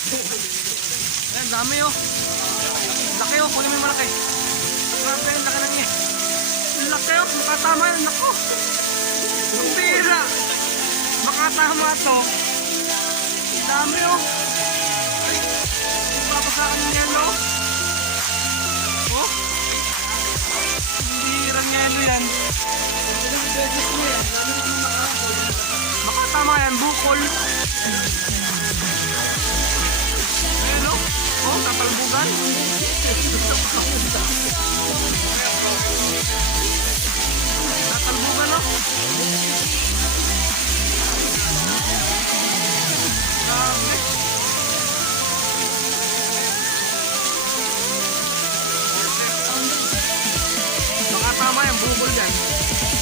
Ayan, dami oh. Laki oh, kunin mo yung malaki. Grabe, ang laki lang niya. Laki oh, makatama yan. Nako. Ang bira. Makatama to. Dami oh. 哪里今天天气这么好？那他不干了？啊！Mga tama yan, bubol yan.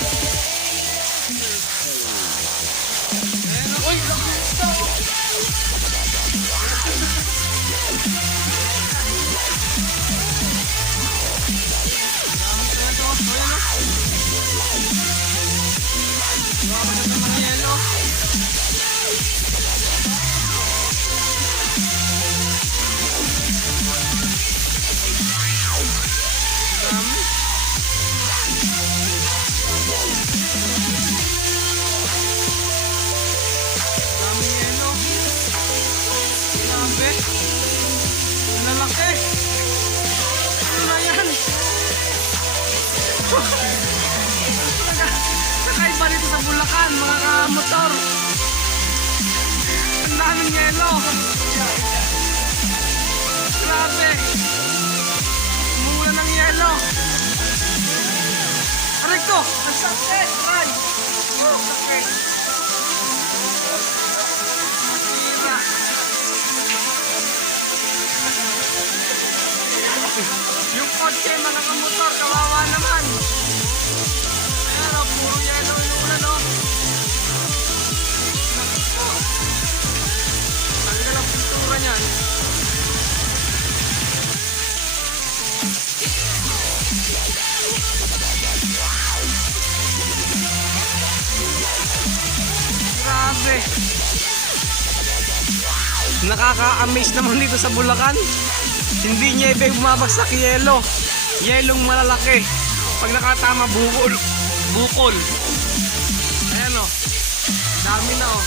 Kakaiba dito sa Bulacan, mga kamotor. Ang daming yelo. Grabe. Umulan ng yelo. Aray ko! Ang sakit! Nakaka-amaze naman dito sa Bulacan. Hindi niya ibig bumabagsak yelo. Yelong malalaki. Pag nakatama, bukol. Bukol. Ayan o. Dami na o.